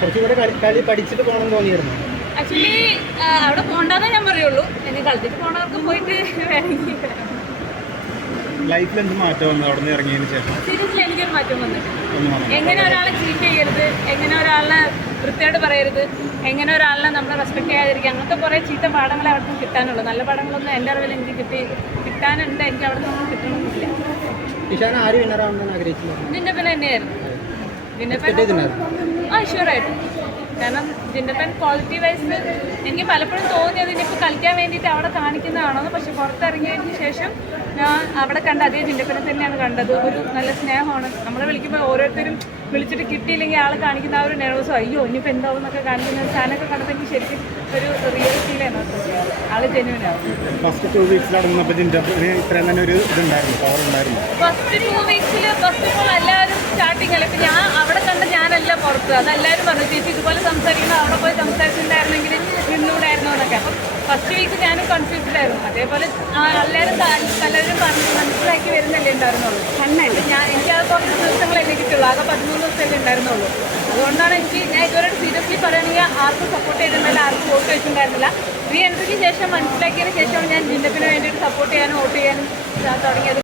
കുറച്ചുകൂടെ കളി പഠിച്ചിട്ട് പോകണം തോന്നിയിരുന്നു. ആക്ച്വലി അവിടെ പോകണ്ടെന്നേ ഞാൻ പറയുള്ളൂ. ഇനി കളിച്ചിട്ട് പോണവർക്ക് പോയിട്ട് വേണമെങ്കിൽ ലൈഫിൽ എന്ത് മാറ്റം വന്നു അവിടെ നിന്ന് ഇറങ്ങിയതിന് ശേഷം? സീരിയസ്ലി എനിക്കൊരു മാറ്റം വന്നിട്ടുണ്ട്. എങ്ങനെ ഒരാളെ ചീറ്റ് ചെയ്യരുത്, എങ്ങനെ ഒരാളെ വൃത്തിയായിട്ട് പറയരുത്, എങ്ങനെ ഒരാളെ നമ്മൾ റെസ്പെക്ട് ചെയ്യാതിരിക്കുക, അങ്ങനത്തെ കുറേ ചീത്ത പാഠങ്ങളെ അവിടെ നിന്ന് കിട്ടാനുള്ളൂ. നല്ല പാഠങ്ങളൊന്നും എൻ്റെ അറിവിൽ എനിക്ക് കിട്ടാനുണ്ട്. എനിക്ക് അവിടെ നിന്നൊന്നും കിട്ടണമെന്നില്ല. ഇഷാൻ ആര് വിന്നറാവണമെന്ന് ആഗ്രഹിച്ചില്ല? ജിൻഡപ്പൻ തന്നെയായിരുന്നു. ജിൻഡപ്പൻ ഷുവറായിട്ട്. കാരണം ജിൻഡപ്പൻ ക്വാളിറ്റി വൈസ് എനിക്ക് പലപ്പോഴും തോന്നിയത് ഇനിയിപ്പോൾ കളിക്കാൻ വേണ്ടിയിട്ട് അവിടെ കാണിക്കുന്നതാണോ. പക്ഷെ പുറത്തിറങ്ങിയതിന് ശേഷം ഞാൻ അവിടെ കണ്ട അതേ ജിൻഡപ്പനെ തന്നെയാണ് കണ്ടത്. ഒരു നല്ല സ്നേഹമാണ്. നമ്മളെ വിളിക്കുമ്പോൾ ഓരോരുത്തരും വിളിച്ചിട്ട് കിട്ടിയില്ലെങ്കിൽ ആൾ കാണിക്കുന്ന ആ ഒരു നെർവസോ അയ്യോ ഇനിയിപ്പോൾ എന്താവും എന്നൊക്കെ കാണിക്കുന്ന സാധനമൊക്കെ കണ്ടപ്പോൾ എനിക്ക് ശരിക്കും ഒരു റിയൽ ഫീലാണ്. ആള് ജെന്യൂനാണ്. ഫസ്റ്റ് 2 വീക്സ് നടന്നപ്പോൾ ജിൻഡപ്പന് ഇത്രയും തന്നെ ഒരു ഇതുണ്ടായിരുന്നു, പവർ ഉണ്ടായിരുന്നു. ഫസ്റ്റ് 2 വീക്സിൽ ഫസ്റ്റ് ഓഫ് ഓൾ എല്ലാവരും സ്റ്റാർട്ടിങ് അല്ല. ഇപ്പം ഞാൻ അവിടെ കണ്ട ഞാനല്ല പുറത്ത്. അതെല്ലാവരും പറഞ്ഞു ചേച്ചി ഇതുപോലെ സംസാരിക്കണം, അവിടെ പോയി സംസാരിച്ചിട്ടുണ്ടായിരുന്നെങ്കിൽ നിന്നൂടായിരുന്നു എന്നൊക്കെ. അപ്പം ഫസ്റ്റ് വീക്ക് ഞാനും കൺഫ്യൂസ്ഡായിരുന്നു. അതേപോലെ എല്ലാവരും പലരും പറഞ്ഞ് മനസ്സിലാക്കി വരുന്നല്ലേ ഉണ്ടായിരുന്നുള്ളൂ. എനിക്ക് അത് കുറച്ച് ദിവസങ്ങളല്ലേ കിട്ടുള്ളൂ. ആകെ 13 ദിവസമല്ലേ ഉണ്ടായിരുന്നുള്ളൂ. അതുകൊണ്ടാണ് ഞാൻ ഇതുവരെ സീരിയസ്ലി പറയുകയാണെങ്കിൽ ആർക്കും സപ്പോർട്ട് ചെയ്തിട്ടുണ്ടായില്ല, ആർക്കും വോട്ട് വെച്ചിട്ടുണ്ടായിരുന്നില്ല. റീ എൻട്രിക്ക് ശേഷം മനസ്സിലാക്കിയതിന് ശേഷമാണ് ഞാൻ ജിൻഡപ്പിന് വേണ്ടിയിട്ട് സപ്പോർട്ട് ചെയ്യാനും വോട്ട് ചെയ്യാനും തുടങ്ങിയത്.